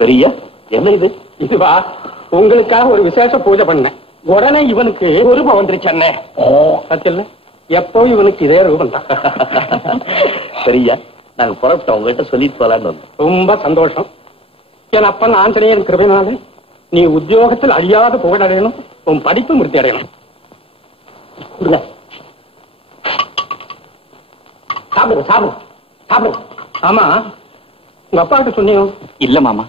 பெரிய என்ன இது? இதுவா, உங்களுக்காக ஒரு விசேஷ பூஜை பண்ணேன். உடனே இவனுக்கு ரூபம் வந்துருச்சு. அண்ணே சத்தியல்ல, எப்போ இவனுக்கு இதே ரூபம் தான். பெரிய நாங்க புறப்பட்டோம், உங்ககிட்ட சொல்லிட்டு போலான்னு வந்தோம். ரொம்ப சந்தோஷம். என் அப்பன் ஆஞ்சநேயன் கிருபையினாலே நீ உத்தியோகத்தில் அழியாத புகழ் அடையணும், உன் படிப்பு முறுத்தி அடையணும். சாப்பிடு சாப்பிடு சாப்பிடு. ஆமா, உங்க அப்பா கிட்ட சொன்னீங்க? இல்ல மாமா,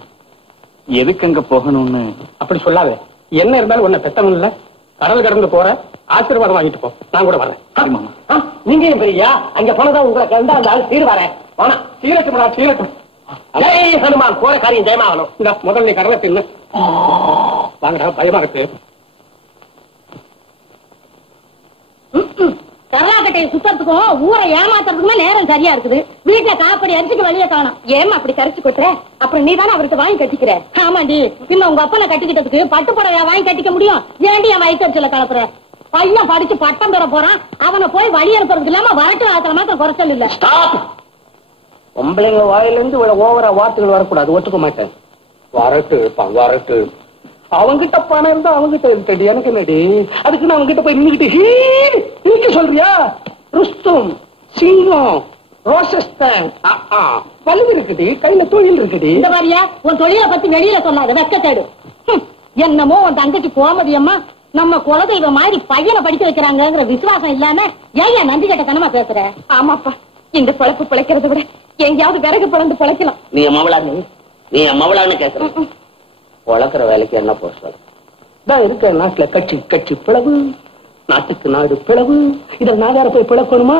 எதுக்கு அங்க போகணும்னு. அப்படி சொல்லாத. என்ன இருந்தாலும் உன்னை பெத்தவன் இல்ல, கடல் கடந்து போற, ஆசீர்வாதம் வாங்கிட்டு போ. நான் கூட வரேன். மாமா நீங்க ஏன் பெரியா அங்க போனதான் உங்களை கண்டா அந்த ஆள் சீர் வரேன். ஆனா சீரட்டும்டா சீரட்டும். ஹனுமான் போற காரியம் ஜெயமாகணும். இந்த முதல் நீ கடலை தின்னு வாங்கடா, பயமா இருக்கு. கர்நாடகத்தை சுத்தறதுக்கும் ஊரை ஏமாத்துறதுக்குமே நேரம் சரியா இருக்குது. வீட்டுல காப்படி அரிசிக்கு வெளியே காணும். ஏமா அப்படி கரைச்சு கொட்டுற? அப்புறம் நீ தானே அவருக்கு வாங்கி கட்டிக்கிற. ஆமாண்டி, பின்ன உங்க அப்பனை கட்டிக்கிட்டதுக்கு பட்டு புடவை வாங்கி கட்டிக்க முடியும். ஏண்டி என் வயிற்றுல கலப்புற? பையன் படிச்சு பட்டம் பெற போறான், அவனை போய் வழி அனுப்புறதுக்கு இல்லாம வரட்டு ஆத்திர மாத்திரம் குறைச்சல் இல்ல. பொம்பளைங்க வாயிலிருந்து ஓவரா வார்த்தைகள் வரக்கூடாது, ஒத்துக்க மாட்டேன். வரட்டு வரட்டு. அவங்கிட்ட பணம் இருந்தா அவங்கிட்ட இருக்கடி, எனக்கு என்னடி? அதுக்கு நான் அவங்கிட்ட போய் நின்னுக்கிட்டு சொல்றியா? ருஸ்தும் சிங்கம் ரோசஸ்தான் பல்லு இருக்குடி, கையில தொழில் இருக்குடி. இந்த மாதிரியா உன் தொழிலை பத்தி வெளியில சொல்லாத, வெக்கத்தேடு. என்னமோ உன் தங்கச்சி கோமதியம்மா நம்ம குலதெய்வம் மாதிரி பையனை படிக்க வைக்கிறாங்கிற விசுவாசம் இல்லாம ஏன் நன்றி கட்ட தனமா பேசுற? ஆமாப்பா, இந்த பிழைப்பு பிழைக்கிறத விட எங்கேயாவது விறகு பிளந்து பிழைக்கலாம். நீ மவளான்னு கேக்குற, வளர்க்குற வேலைக்கு என்ன போஸ்ட் இருக்க? நாட்டுல கட்சி கட்சி பிளவு, நாட்டுக்கு நாடு பிளவு. இத நாதார போய் பிளக்கணுமா?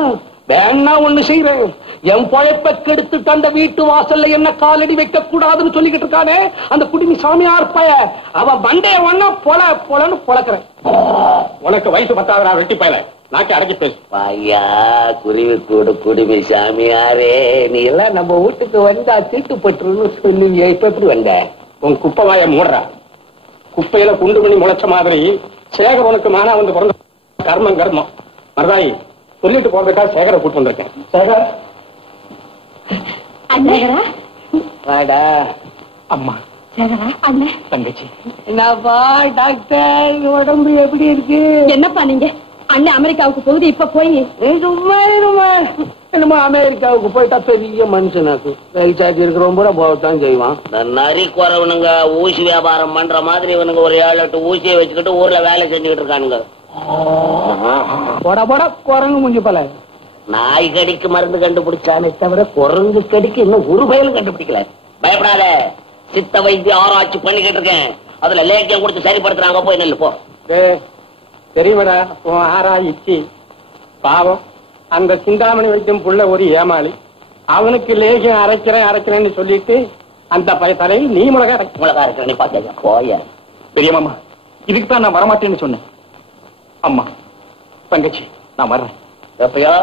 வேணா ஒண்ணு செய்யறேன். என் பொழைப்ப கெடுத்துட்டு அந்த வீட்டு வாசல்ல என்ன காலடி வைக்க கூடாதுன்னு சொல்லிக்கிட்டு இருக்கானே அந்த குடிமி சாமியார் பய, அவன் பண்டைய ஒண்ணா பொல பொலன்னு பொழக்கிறேன். உனக்கு வயசு 10 வெட்டி பயல, நாக்கி அடக்கி பேசு. ஐயா குருவி கூடு குடிமி சாமியாரே, நீ எல்லாம் நம்ம வீட்டுக்கு வந்தா தீட்டுப்பட்டுருன்னு சொல்லுவியா? இப்ப எப்படி வந்த? உன் குப்பை வாய மூடுறா. குப்பையில குண்டு மணி முளைச்ச மாதிரி சேகர் உனக்கு மானா வந்து பிறந்த கர்மம் கர்மம். மருதாயி சொல்லிட்டு போறதுக்காக சேகரை கூட்டு வந்திருக்கேன். சேகர் வாடா. அம்மா அண்ணன் தங்கச்சி என்னப்பா டாக்டர் உடம்பு எப்படி இருக்கு? என்னப்பா நீங்க அண்ணன் அமெரிக்காவுக்கு போகுது, இப்ப போய் சும்மா என்னமோ அமெரிக்காவுக்கு போயிட்டா பெரிய மனுஷனாக்கு சாட்சி இருக்கிறவங்க பூரா போகத்தான் செய்வான். நரி குறவனுங்க ஊசி வியாபாரம் பண்ற மாதிரி இவனுங்க ஒரு 7-8 ஊசியை வச்சுக்கிட்டு ஊர்ல வேலை செஞ்சுக்கிட்டு இருக்கானுங்க. போடா போடா குரங்கு முஞ்சி பல. நாய் கடிக்கு மருந்து கண்டுபிடிச்சானே தவிர குரங்கு கடிக்கு இன்னும் ஒரு பயலும் கண்டுபிடிக்கல. பயப்படாத, சித்த வைத்திய ஆராய்ச்சி பண்ணிக்கிட்டு இருக்கேன். அதுல லேக்கியம் கொடுத்து சரிப்படுத்துறாங்க, போய் நெல்லு போ. தெரியுமடா உன் ஆராய்ச்சி. பாவம் அந்த சிந்தாமணி வைத்தியம் புள்ள ஒரு ஏமாளி. அவனுக்கு லேகியம் அரைக்கிறேன்னு சொல்லிட்டு அந்த பய தலையில் நீ மிளகா அரைக்கிற நீ பாத்தியா? போய பெரியமாமா, இதுக்கு தான் நான் வரமாட்டேன்னு சொன்னேன். அம்மா தங்கச்சி நான் வர்றேன். எப்பயா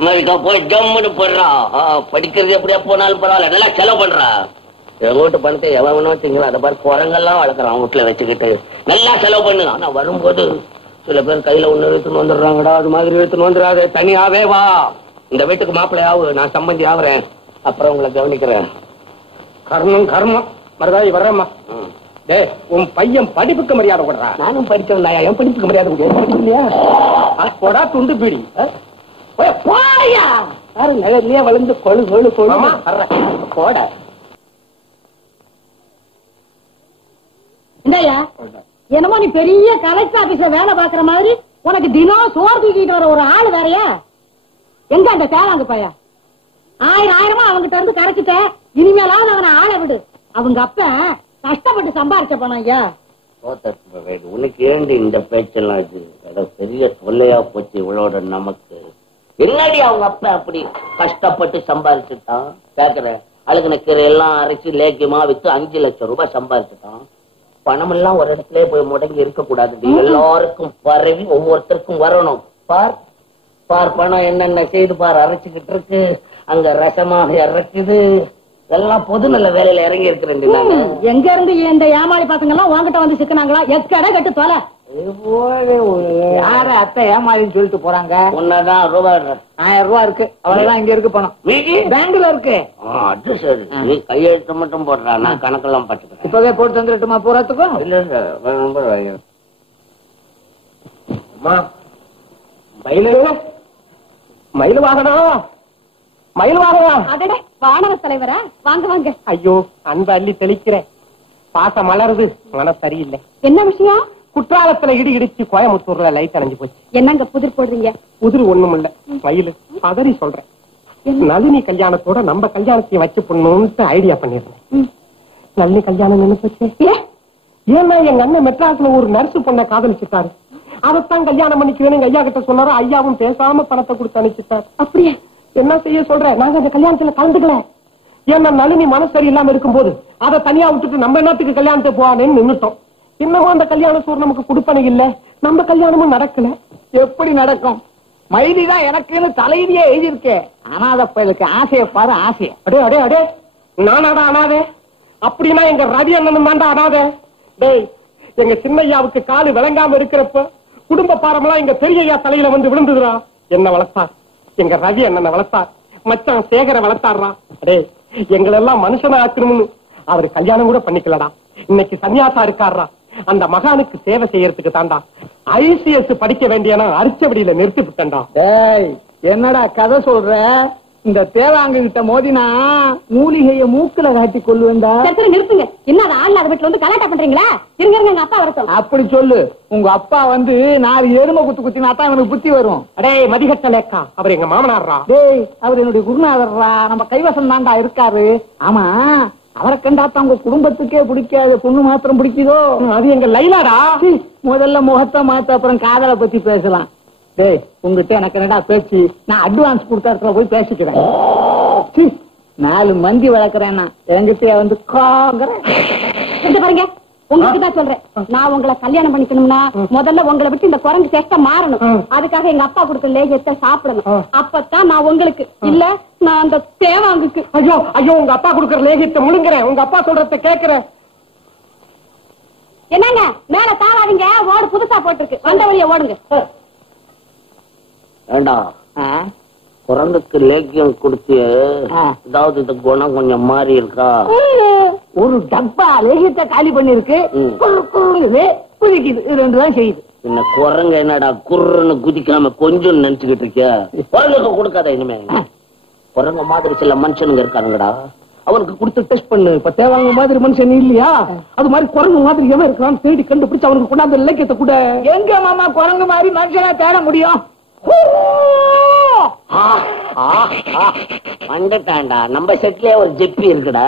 அமெரிக்கா போய் ஜம்முன்னு போடுறா. படிக்கிறது எப்படியா போனாலும் பரவாயில்ல, நல்லா செலவு பண்றா. எங்க வீட்டு பணத்தை எவனோ திங்களா அதை பாரு குரங்கெல்லாம் வளர்க்குறான் வீட்டுல வச்சுக்கிட்டு. நல்லா செலவு பண்ணு. ஆனா வரும்போது சில பேர் கையில ஒண்ணு எடுத்துன்னு வந்துடுறாங்கடா, அது மாதிரி எடுத்துன்னு வந்துடாது. தனியாவே வா, இந்த வீட்டுக்கு மாப்பிள்ளை ஆகு, நான் சம்பந்தி ஆகுறேன், அப்புறம் உங்களை கவனிக்கிறேன். கர்மம் கர்மம். மருதாயி வர்றேம்மா. டே உன் பையன் படிப்புக்கு மரியாதை கொடுறா. நானும் படிச்சேன், என் படிப்புக்கு மரியாதை கொடுக்க இல்லையா? போடா துண்டு பீடி போயா நகர்லயே வளர்ந்து கொழு கொழு கொழுமா போட. இந்தாயா, என்னமோ நீ பெரிய கலெக்டர் ஆபீஸ்ல வேலை பாக்குற மாதிரி உனக்கு தினம் சோறு தூக்கிட்டு வர ஒரு ஆள் வேறையா? எங்க அந்த தேவாங்க பையா? 1000 அவங்கிட்ட இருந்து கரைச்சிட்ட. இனிமேலாவது அவனை ஆளை விடு. அவங்க அப்ப கஷ்டப்பட்டு சம்பாரிச்ச பணம் ஐயா. உனக்கு ஏண்டி இந்த பேச்செல்லாம் இது பெரிய தொல்லையா போச்சு இவளோட நமக்கு. என்னடி அவங்க அப்ப அப்படி கஷ்டப்பட்டு சம்பாரிச்சுட்டான் கேக்குறேன். அழுகுன கீரை எல்லாம் அரைச்சு லேக்கியமா வித்து 5 லட்சம் ரூபாய் சம்பாரிச்சுட்டான். பணம் எல்லாம் ஒரு இடத்துல போய் முடங்கி இருக்க கூடாது, எல்லாருக்கும் பரவி ஒவ்வொருத்தருக்கும் வரணும். பார் பார் பணம் என்னென்ன செய்து பார், அரைச்சுக்கிட்டு இருக்கு. அங்க ரசமாக இறக்குது. எல்லாம் பொது நல்ல வேலையில இறங்கி இருக்கிறேன். எங்க இருந்து இந்த ஏமாளி பசங்க எல்லாம் வாங்கிட்ட வந்து சிக்கினாங்களா? எக்கட கட்டு தொலை. யார அத்தை ஏமாறின்னு சொல்லிட்டு போறாங்க. ஒன்னதான் ரூபாய் 1000 ரூபாய் இருக்கு, அவ்வளவுதான். இங்க இருக்கு பணம், பேங்க்ல இருக்கு. அது சரி, நீ கையெழுத்து மட்டும் போடுறா, நான் கணக்கெல்லாம் பாத்துக்கிறேன். இப்பவே போட்டு வந்துட்டுமா போறதுக்கும்? இல்ல நம்பர் வாங்க. மயில் வாகனம், மயில் வாகனம். அடடே, வானர தலைவரா, வாங்க வாங்க. ஐயோ, அந்த அள்ளி தெளிக்கிறேன், பாசம் மலருது, மன சரியில்லை. என்ன விஷயம்? குற்றாலத்துல இடி இடிச்சு கோயம்புத்தூர்ல லைட் அணைஞ்சு போச்சு. என்னங்க புதிர் போடுறீங்க? புதிர் ஒண்ணும் இல்ல, மயில் பதறி சொல்றேன். நளினி கல்யாணத்தோட நம்ம கல்யாணத்தையும் வச்சு பண்ணணும்னு ஐடியா பண்ணிருந்தேன். நளினி கல்யாணம் நினைச்சு ஏன்னா எங்க அண்ணன் மெட்ராஸ்ல ஒரு நர்ஸ் பொண்ணை காதலிச்சுட்டாரு. அதைத்தான் கல்யாணம் பண்ணிக்குவேன் எங்க ஐயா கிட்ட சொன்னாரு. ஐயாவும் பேசாம பணத்தை கொடுத்து அனுப்பிச்சுட்டாரு. அப்படியே என்ன செய்ய சொல்றேன், நாங்க அந்த கல்யாணத்துல கலந்துக்கல. ஏன்னா நளினி மனசரி இல்லாம இருக்கும்போது அதை தனியா விட்டுட்டு நம்ம என்னத்துக்கு கல்யாணத்தை போவானேன்னு நின்னுட்டோம். இன்னமும் அந்த கல்யாண சோறு நமக்கு கொடுப்பனை இல்ல, நம்ம கல்யாணமும் நடக்கல. எப்படி நடக்கும்? மைதிதான் எனக்குன்னு தலைவியே எழுதியிருக்கேன். அனாத பயலுக்கு ஆசையை பாரு, ஆசைய. அடே அடே அடே, நானாடா அனாதே? அப்படின்னா எங்க ரவி அண்ணனும் தாண்டா அனாதே. டேய், எங்க சின்னையாவுக்கு காலு விளங்காம இருக்கிறப்ப குடும்ப பாரமெல்லாம் எங்க பெரியய்யா தலையில வந்து விழுந்துதுரா. என்ன வளர்த்தார்? எங்க ரவி அண்ணனை வளர்த்தார், மச்சான் சேகரை வளர்த்தாரா. அடே, எங்களெல்லாம் மனுஷனா ஆக்கணும்னு அவரு கல்யாணம் கூட பண்ணிக்கலடா. இன்னைக்கு சன்னியாசா இருக்காரா. அந்த மகானுக்கு சேவை செய்யறதுக்கு தாண்டா ICS படிக்க வேண்டியனா அரிச்சபடியில நிறுத்தி விட்டா. என்னடா கதை சொல்ற? இந்த தேவாங்க கிட்ட மோதினா மூலிகைய மூக்குல காட்டி கொள்ளுவேண்டா. சரி நிறுத்துங்க. என்ன ஆள் அது வீட்டுல வந்து கலாட்டா பண்றீங்களா? இருங்க எங்க அப்பா வரட்டும். அப்படி சொல்லு. உங்க அப்பா வந்து 4 எருமை குத்து குத்தினா தான் எனக்கு புத்தி வரும். அடே மதிகட்டலேக்கா, அவர் எங்க மாமனார்ரா. டேய், அவர் என்னுடைய குருநாதர்ரா. நம்ம கைவசம் தாண்டா இருக்காரு. ஆமா, அவரை கண்டாத்தான் உங்க குடும்பத்துக்கே பிடிக்காது, பொண்ணு மாத்திரம் பிடிக்குதோ? அது எங்க லைலாடா. முதல்ல முகத்தை மாத்த, அப்புறம் காதலை பத்தி பேசலாம். டேய், உங்ககிட்ட எனக்கு என்னடா பேச்சு? நான் அட்வான்ஸ் கொடுத்த இடத்துல போய் பேசிக்கிறேன். 4 மந்தி வளர்க்கறேன்னா என்கிட்ட வந்து பாருங்க, உங்களுக்கு தான் சொல்றேன். நான் உங்களை கல்யாணம் பண்ணிக்கணும்னா முதல்ல உங்களை விட்டு இந்த குரங்கு சேஷ்டை மாறணும். அதுக்காக எங்க அப்பா கொடுத்த லேகியத்தை சாப்பிடணும். அப்பதான் நான் உங்களுக்கு, இல்ல நான் அந்த தேவாங்குக்கு. ஐயோ ஐயோ, உங்க அப்பா கொடுக்கற லேகியத்தை முழுங்குறேன். உங்க அப்பா சொல்றத கேக்குறேன். என்னங்க மேல தாவாதீங்க, ஓடு புதுசா போட்டுருக்கு, வந்த வழிய ஓடுங்க. வேண்டாம், குரங்குக்கு லேக்கியம் கொடுத்து ஏதாவது இந்த குணம் கொஞ்சம் மாறி இருக்கா? ஒரு டப்பா லேகியத்தை காலி பண்ணிருக்கு, குதிக்குது, 2 தான் செய்யுது. இந்த குரங்கு என்னடா குர்ன்னு குதிக்காம கொஞ்சம் நினைச்சுக்கிட்டு இருக்கியா? குரங்குக்கு கொடுக்காத இனிமே. குரங்கு மாதிரி சில மனுஷனுங்க இருக்கானுங்கடா, அவனுக்கு கொடுத்து டெஸ்ட் பண்ணு. இப்ப தேவாங்க மாதிரி மனுஷன் இல்லையா, அது மாதிரி குரங்கு மாதிரி எவன் இருக்கான்னு தேடி கண்டுபிடிச்சு அவனுக்கு கொண்டாந்து இலக்கியத்தை கூட. எங்க மாமா குரங்கு மாதிரி மனுஷனா தேட முடியும்? வந்துட்டான்டா, நம்ம செட்லயே ஒரு ஜெப்பி இருக்குடா.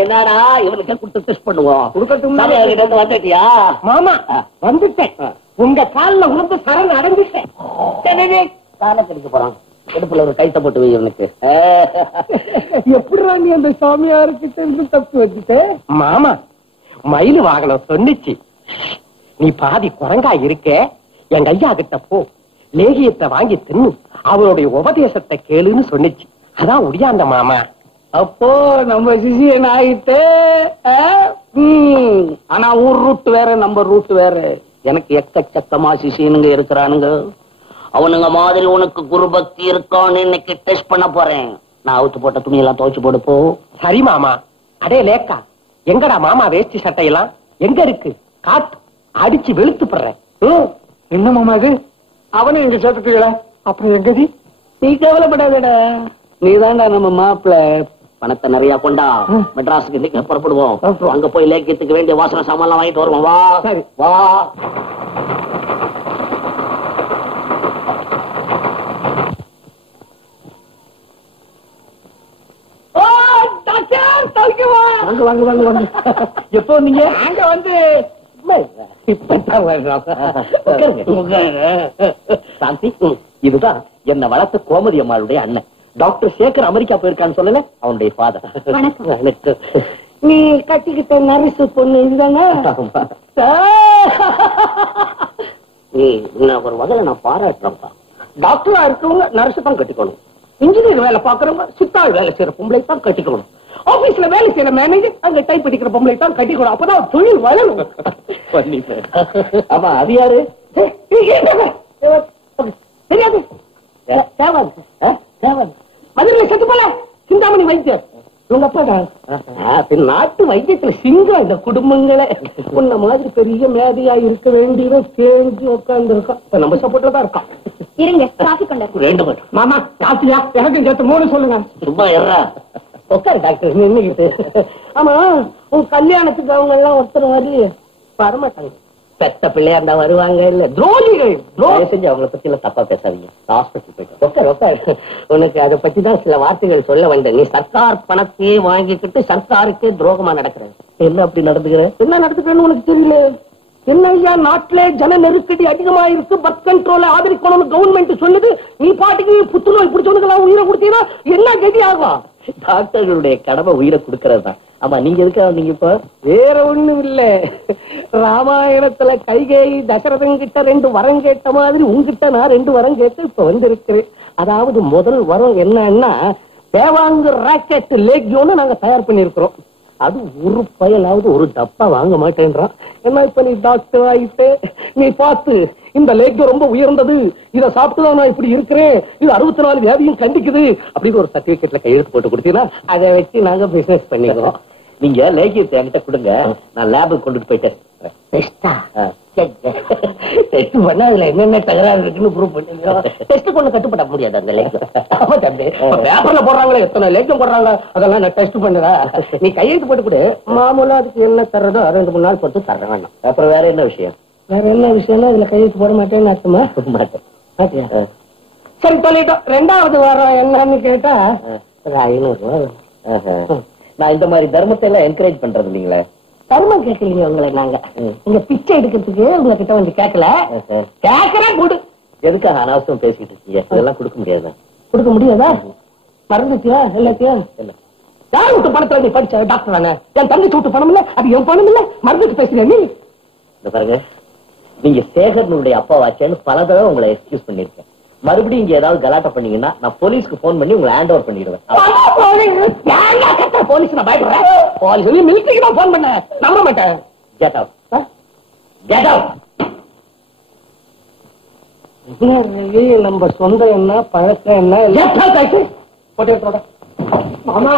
என்னடா இவனுக்கு கொடுத்து டெஸ்ட் பண்ணுவோம். கொடுக்கட்டும். வந்துட்டியா மாமா? வந்துட்டேன். உங்க காலில் விழுந்து சரண் அடைஞ்சிட்டேன். காலை கடிக்க போறான். இடுப்புல ஒரு கைத்த போட்டு வை இவனுக்கு. எப்படிடா நீ அந்த சாமியார்கிட்ட இருந்து தப்பு வச்சுட்ட? மாமா, மயில் வாகனம் சொன்னிச்சு, நீ பாதி குரங்கா இருக்க, என் ஐயா கிட்ட போ, லேகியத்தை வாங்கி தின்னு அவருடைய உபதேசத்தை கேளுன்னு சொன்னிச்சு. அதான் உடையாந்த மாமா. அப்போ நம்ம சிசியன் ஆகிட்டு. ஆனா ஊர் ரூட் வேற, நம்ம ரூட் வேற. எனக்கு எக்கச்சக்கமா சிசியனுங்க இருக்கிறானுங்க. அவனுங்க மாதிரி உனக்கு குரு பக்தி இருக்கான்னு இன்னைக்கு டெஸ்ட் பண்ண போறேன். நான் அவுத்து போட்ட துணியெல்லாம் துவைச்சு போடுப்போ. சரி மாமா. அடே லேக்கா, எங்கடா மாமா வேஷ்டி சட்டையெல்லாம் எங்க இருக்கு? காட்டு, அடிச்சு வெளுத்து போடுறேன். என்ன மாமா இது? அவனும் எங்க சேர்த்துக்குல, அப்புறம் எங்கதி? நீ கவலைப்படாதடா, நீதான்டா நம்ம மாப்பிள்ள. பணத்தை நிறைய கொண்டா, மெட்ராஸுக்கு இன்னைக்கு புறப்படுவோம். அங்க போய் லேக்கியத்துக்கு வேண்டிய வாசனை சாமான் வாங்கிட்டு வருவோம். வா. சரி வா. வாங்க வாங்க வாங்க வாங்க. எப்போ வந்தீங்க? அங்க வந்து சாந்தி, இதுதான் என்ன வளர்த்த கோமதி அம்மாளுடைய அண்ணன் டாக்டர் சேகர். அமெரிக்கா போயிருக்கான்னு சொல்லல, அவனுடைய ஃபாதர். நீ கட்டிக்கிட்ட நரிசு பொண்ணு இதுதானே? நீ ஒரு வகையில நான் பாராட்டுறேன்ப்பா. டாக்டரா இருக்கவங்க நர்ஸ் தான் கட்டிக்கணும். இன்ஜினியர் வேலை பாக்குறவங்க சித்தாள் வேலை செய்யற பொம்பளை தான் கட்டிக்கணும். ஆபீஸ்ல வேலை செய்யற மேனேஜர் அங்க டைப் அடிக்கிற பொம்பளை தான் கட்டிக்கணும், அப்பதான் தொழில் வளரும். ஆமா, அது யாரு? தெரியாது, மதுரையில செத்து போல சிந்தாமணி வைத்தியர் உங்க அப்பா. நாட்டு வைத்தியத்துல சிங்கம் இந்த குடும்பங்களே. உன்ன மாதிரி பெரிய மேதையா இருக்க வேண்டியவன் சேர்ந்து உட்கார்ந்து இருக்கான். இப்ப நம்ம சப்போர்ட்ல தான் இருக்கான். இருங்க, காஃபி கொண்டாரு. ரெண்டு மாமா காப்பியா? எனக்கும் சேர்த்து 3 சொல்லுங்க. சும்மா ஏறா உட்காரு டாக்டர் நின்னுகிட்டு. ஆமா, உன் கல்யாணத்துக்கு அவங்க எல்லாம் ஒருத்தர் வரலையே? வரமாட்டாங்க. பெத்த பிள்ளையா இருந்தா வருவாங்க. இல்ல துரோகிகள். செஞ்சு அவங்கள பத்தி எல்லாம் தப்பா பேசாதீங்க. ஹாஸ்பிட்டல் போயிட்டு உட்காரு. உனக்கு அதை பத்தி தான் சில வார்த்தைகள் சொல்ல வந்தேன். நீ சர்க்கார் பணத்தையே வாங்கிக்கிட்டு சர்க்காருக்கே துரோகமா நடக்கிற. என்ன அப்படி நடந்துக்கிற? என்ன நடந்துக்கிறேன்னு உனக்கு தெரியல? என்ன ஐயா, நாட்டிலே ஜன நெருக்கடி அதிகமா இருக்கு, பர்த் கண்ட்ரோல ஆதரிக்கணும்னு கவர்மெண்ட் சொல்லுது. நீ பாட்டுக்கு புத்துநோய் பிடிச்சவனுக்கு உயிரை கொடுத்தீங்கன்னா என்ன கதி ஆகும்? டாக்டர்களுடைய கடமை உயிரை கொடுக்கறது தான். ஆமா, நீங்க எதுக்காக நீங்க இப்ப? வேற ஒண்ணும் இல்ல, ராமாயணத்துல கைகேயி தசரதன் கிட்ட 2 வரம் கேட்ட மாதிரி உங்ககிட்ட நான் 2 வரம் கேட்டு இப்ப வந்திருக்கிறேன். அதாவது முதல் வரம் என்னன்னா, தேவாங்க ராக்கெட் லேக்யோன்னு நாங்க தயார் பண்ணிருக்கிறோம். அது ஒரு பயனாவது ஒரு டப்பா வாங்க மாட்டேன்றான். என்ன இப்ப நீ டாக்டர் ஆயிட்டு நீ பார்த்து, இந்த லேக்யோ ரொம்ப உயர்ந்தது, இதை சாப்பிட்டுதான் நான் இப்படி இருக்கிறேன், இது 64 வியாதியும் கண்டிக்குது அப்படின்னு ஒரு சர்டிபிகேட்ல கையெழுத்து போட்டு கொடுத்தீங்கன்னா அதை வச்சு நாங்க பிசினஸ் பண்ணிக்கிறோம். நீங்க லேகியத்தை என்கிட்ட கொடுங்க, நான் லேபுக்கு கொண்டுட்டு போயிட்டேன். டெஸ்ட் பண்ணா அதுல என்னென்ன தகராறு இருக்குன்னு ப்ரூவ் பண்ணிக்கிறோம். டெஸ்ட் கொண்டு கட்டுப்பட முடியாது அந்த லேக்கியம். பேப்பர்ல போடுறாங்களே, எத்தனை லேக்கியம் போடுறாங்க, அதெல்லாம் நான் டெஸ்ட் பண்ணுறேன். நீ கையெழுத்து போட்டு கொடு, மாமூலா அதுக்கு என்ன தர்றதோ 2-3 நாள் பொறுத்து தர வேண்டாம். அப்புறம் வேற என்ன விஷயம்? வேற என்ன விஷயம்னா இதுல கையெழுத்து போட மாட்டேன்னு அர்த்தமா? மாட்டேன். சரி சொல்லிட்டோம். 2வது வாரம் என்னன்னு கேட்டா 500 ரூபாய். நான் இந்த மாதிரி தர்மத்தை எல்லாம் என்கரேஜ் பண்றது இல்லீங்களே. தர்மம் கேட்கலீங்க உங்களை. நாங்க இங்க பிச்சை எடுக்கிறதுக்கு உங்ககிட்ட வந்து கேட்கல, கேட்கறேன் கொடு. எதுக்காக அனாவசியம் பேசிட்டு இருக்கீங்க? இதெல்லாம் கொடுக்க முடியாது. கொடுக்க முடியாதா? மறந்துட்டியா எல்லாத்தையும்? யார் விட்டு பணத்துல நீ படிச்ச டாக்டர் தானே? என் தங்கச்சி விட்டு பணம் இல்ல, அது என் பணம் இல்ல, மறந்துட்டு பேசுறியா நீ? இந்த பாருங்க, நீங்க சேகரனுடைய அப்பாவாச்சேன்னு பல தடவை உங்களை எக்ஸ்கியூஸ் பண்ணிருக்கேன். மறுபடியும் இங்க ஏதாவது கலாட்டா பண்ணீங்கன்னா நான் போலீஸ்க்கு போன் பண்ணி உங்களை ஹேண்ட் ஓவர் பண்ணிடுவேன். போலீஸ் நான் பயப்படுறேன். போலீஸ் மிலிட்டரிக்கு தான் போன் பண்ண நம்ப மாட்டேன். Get out, get out. நம்ம சொந்தம் என்ன, பழக்கம் என்ன? மாமா,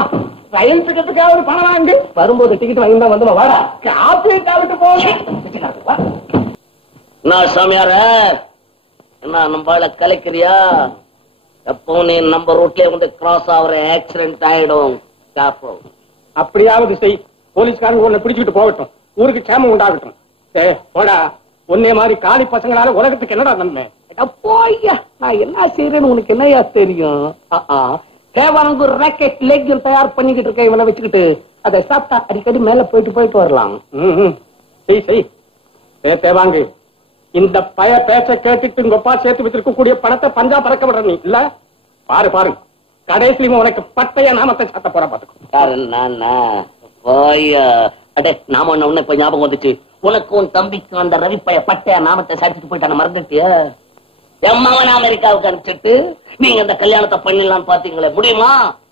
ரயில் டிக்கெட்டுக்காக ஒரு பணம் வாங்கி வரும்போது டிக்கெட் வாங்கி தான் வந்து வாடா, காப்பி விட்டு போ. நான் சாமியார என்ன நம்பால கலைக்கிறியா? எப்போ நீ நம்ம ரோட்ல வந்து கிராஸ் ஆகுற ஆக்சிடென்ட் ஆயிடும். அப்படியாவது செய். போலீஸ்காரங்க உன்னை பிடிச்சிட்டு போகட்டும், ஊருக்கு கேமம் உண்டாகட்டும். போடா, உன்னே மாதிரி காலி பசங்களால உலகத்துக்கு என்னடா நன்மை? போய்யா, நான் என்ன செய்யறேன்னு உனக்கு என்னையா தெரியும்? தேவானங்க ஒரு ராக்கெட் லேக்யம் தயார் பண்ணிக்கிட்டு இருக்கேன். இவனை வச்சுக்கிட்டு அதை சாப்பிட்டா அடிக்கடி மேல போயிட்டு வரலாம். செய். தேவாங்கு, இந்த பய பேச்ச கேட்டுட்டு உங்க அப்பா சேர்த்து வச்சிருக்கக்கூடிய பணத்தை பஞ்சா பறக்க விடுற நீ இல்ல? பாரு, கடைசியிலும் உனக்கு பட்டைய நாமத்தை சாத்த போற பாத்துக்கோ. அடே, நாம ஒண்ணு இப்ப ஞாபகம் வந்துச்சு. உனக்கு உன் தம்பிக்கு அந்த ரவி பைய பட்டைய நாமத்தை சாத்திட்டு போயிட்டான மறந்துட்டியா? எம்மாவன அமெரிக்காவுக்கு அனுப்பிச்சிட்டு நீங்க அந்த கல்யாணத்தை பண்ணிடலாம் பாத்தீங்களே, முடியுமா?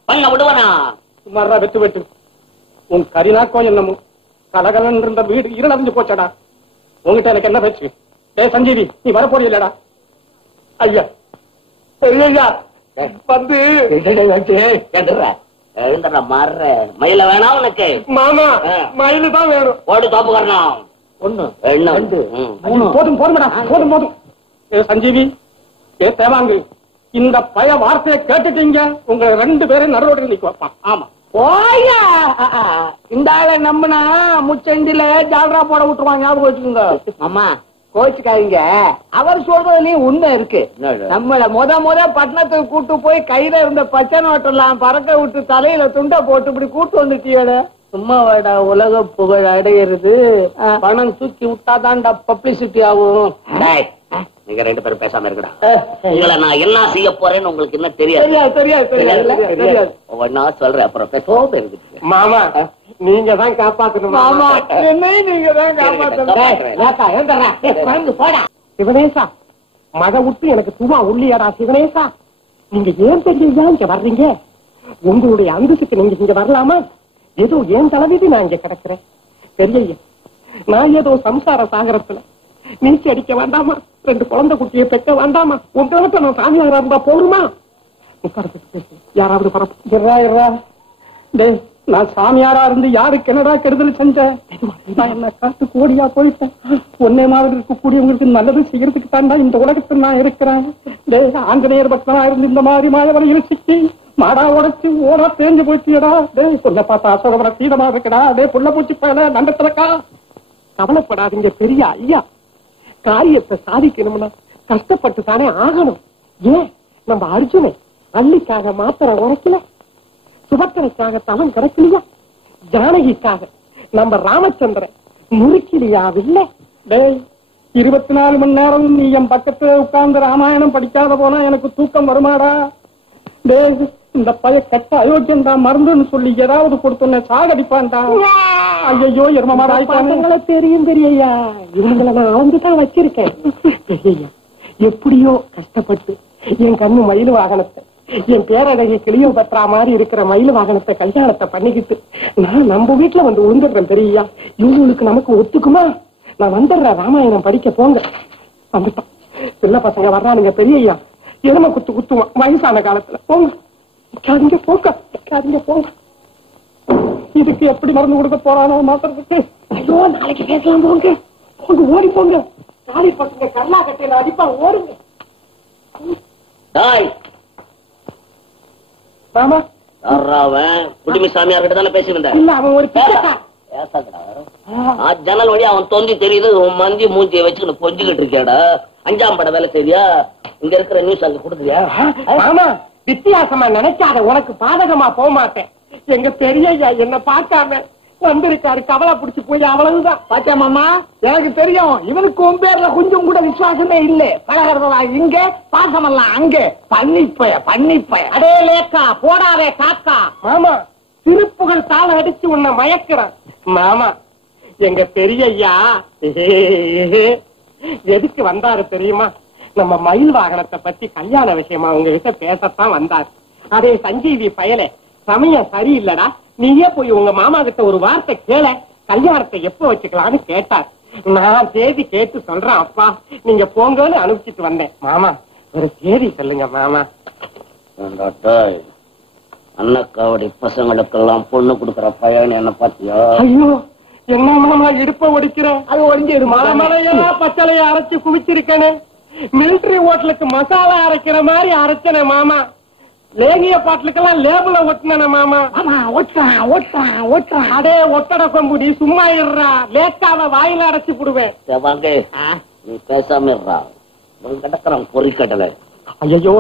பண்ண விடுவனா? சுமாரா வெட்டு உன் கரிநாக்கம் என்னமோ கலகலன் இருந்த வீடு இருளறிஞ்சு போச்சடா. உங்ககிட்ட எனக்கு என்ன பேச்சு? சஞ்சீவி, நீ வரப்போறீ இல்லடா? ஐயா வந்து எழுந்துற மாறுற மயில வேணாம் உனக்கு? மாமா, மயிலு தான் வேணும். ஓடு தோப்பு வரணும். ஒண்ணு போதும். சஞ்சீவி, தேவாங்கு, இந்த பய வார்த்தையை கேட்டுட்டீங்க, உங்களை 2 பேரும் நடுரோடு நிக்க வைப்பான். ஆமா, போயா. இந்த ஆளை நம்பினா முச்சந்தில ஜாலரா போட விட்டுருவாங்க. ஞாபகம் வச்சுக்கோங்க. அம்மா கோச்சுக்காதீங்க, அவர் சொல்றதுலயும் உண்மை இருக்கு. நம்மள முத பட்டணத்துக்கு கூட்டு போய் கையில இருந்த பச்சை நோட்டெல்லாம் பறக்க விட்டு தலையில துண்டை போட்டு இப்படி கூட்டு வந்துட்டீட. சும்மா வாடா, உலக புகழ் அடையிறது. பணம் தூக்கி விட்டாதான்டா பப்ளிசிட்டி ஆகும். நீங்க 2 பேரும் பேசாம இருக்கடா. உங்களை நான் என்ன செய்ய போறேன்னு உங்களுக்கு என்ன தெரியாது. ஒன்னா சொல்றேன், அப்புறம் பேசாம இருக்கு. மாமா, நீங்க தான் காப்பாத்தணும். மாமா, என்னையும் நீங்க தான் காப்பாத்தணும். சிவனேசா, மழை விட்டு எனக்கு சும்மா உள்ளியாடா. சிவனேசா, நீங்க ஏன் தெரியா இங்க வர்றீங்க? உங்களுடைய அந்தஸ்துக்கு நீங்க இங்க வரலாமா? ஏதோ ஏன் தலைவிதி நான் இங்க கிடக்குறேன். பெரிய நான் ஏதோ சம்சார சாகரத்துல நீச்சல் அடிக்க வேண்டாமா? 2 குழந்தை குட்டியை பெற்க வேண்டாமா? உங்களுக்கு நான் சாமியாரா இருந்தா போருமா? யாராவது பரப்பு நான் சாமியாரா இருந்து யாருக்கு என்னடா கெடுதல் செஞ்சேன்? நான் என்ன காசு கோடியா போயிட்டேன். ஒன்னே மாதிரி இருக்கக்கூடியவங்களுக்கு நல்லது செய்யறதுக்கு தாண்டா இந்த உலகத்தில் நான் இருக்கிறேன். ஆஞ்சநேயர் பக்தனா இருந்து இந்த மாதிரி மாயவரையில் சிக்கி மாடா உடைச்சு ஓடா தேஞ்சு போச்சுடா. பொண்ண பார்த்தா அசோகவர சீதமா இருக்கடா. புள்ள பூச்சி போயல நண்டத்திலக்கா. கவலைப்படாதீங்க பெரிய ஐயா. காரியத்தை சாதிக்கணும்னா கஷ்டப்பட்டு தானே ஆகணும். ஏன் நம்ம அர்ஜுனை அள்ளிக்காக மாத்திரை உரைக்கல? சுபத்திரைக்காக தவம் கிடைக்கலையா? ஜானகிக்காக நம்ம ராமச்சந்திரன் முறுக்கிலியா? இல்ல 24 மணி நேரம் நீ என் பக்கத்துல உட்கார்ந்து ராமாயணம் படிக்காத போனா எனக்கு தூக்கம் வருமாடா? இந்த பய கட்ட அயோக்கியம் தான் மருந்துன்னு சொல்லி ஏதாவது கொடுத்தோன்னே சாகடிப்பான்டா. ஐயோ எருமமாடா ஆயிட்டாங்களே. தெரியும் பெரியய்யா, இவங்களை நான் அவங்கதான் வச்சிருக்கேன். பெரியய்யா எப்படியோ கஷ்டப்பட்டு என் கண்ணு மயில் வாகனத்தை, என் பேரழகி கிளியோ பற்றா மாதிரி இருக்கிற மயில் வாகனத்தை கல்யாணத்தை பண்ணிக்கிட்டு நான் நம்ம வீட்டுல வந்து விழுந்துடுறேன். பெரியய்யா இவங்களுக்கு நமக்கு ஒத்துக்குமா? நான் வந்துடுறேன். ராமாயணம் படிக்க போங்க. வந்துட்டான் பிள்ளை பசங்க வர்றானுங்க. பெரியய்யா எருமை குத்து குத்துவான் வயசான காலத்துல. போங்க போங்க போங்க. இதுக்கு எப்படி மருந்து கொடுக்க போறானோ மாத்திரத்துக்கு. ஐயோ நாளைக்கு பேசலாம். போங்க போங்க ஓடி போங்க. காலி பசங்க கர்லா கட்டையில அடிப்பா. ஓடுங்க. மாமா குடிமி சாமியார் கிட்ட தானே பேசி வந்தேன். இல்ல அவன் ஒரு ஜன்னல் வழி அவன் தோண்டி தெரியுது. மந்தி மூஞ்சியை வச்சுக்கிட்டு கொஞ்சிக்கிட்டு இருக்கியாடா. 5ஆம் பட வேலை செய்தியா? இங்க இருக்கிற நியூஸ் அங்க கொடுக்குறியா? ஆமா வித்தியாசமா நினைக்காத. உனக்கு பாதகமா போக மாட்டேன். எங்க பெரியய்யா என்ன பார்க்காம வந்திருக்காரு. கவலை பிடிச்சு போய் அவ்வளவுதான். பாத்தியா மாமா, எனக்கு தெரியும் இவனுக்கு உன் பேர்ல கொஞ்சம் கூட விசுவாசமே இல்ல. பழகிறதா இங்க, பாசமெல்லாம் அங்க. பண்ணிப்பய அடே லேக்கா போடாதே காக்கா. மாமா திருப்புகள் தாள அடிச்சு உன்னை மயக்கிறான். மாமா எங்க பெரியய்யா எதுக்கு வந்தாரு தெரியுமா? நம்ம மயில் வாகனத்தை பத்தி கல்யாண விஷயமா உங்ககிட்ட பேசத்தான் வந்தாரு. அதே சஞ்சீவி பயலே சமயம் சரியில்லடா, நீயே போய் உங்க மாமா கிட்ட ஒரு வார்த்தை கேள, கல்யாணத்தை எப்ப வச்சுக்கலாம்னு கேட்டார். நான் தேதி கேட்டு சொல்றேன் அப்பா, நீங்க போங்கன்னு அனுப்பிச்சிட்டு வந்தேன். மாமா ஒரு தேதி சொல்லுங்க மாமா. அண்ணக்காவடி பசங்களுக்கெல்லாம் பொண்ணு கொடுக்கற பையன் என்ன பாத்தியா? ஐயோ என்ன மாமா இடுப்ப ஒடிக்கிறேன். அது ஒடிஞ்சிடு. மலைமலையா பச்சளையா அரைச்சு குவிச்சிருக்கணும். மிலிட்டரி ஹோட்டலுக்கு மசாலா அரைக்கிற மாதிரி அரைச்சன மாமா. லேகிய பாட்டுக்கெல்லாம் லேபிள ஒட்டின மாமா. அடே ஒட்டட கொம்புடி சும்மா இருறா. லேக்காவ வாயில அடைச்சு போடுவேன். நீ பேசாம இருறா. கிடக்குறான் பொறிக்கட்டல. ஐயோ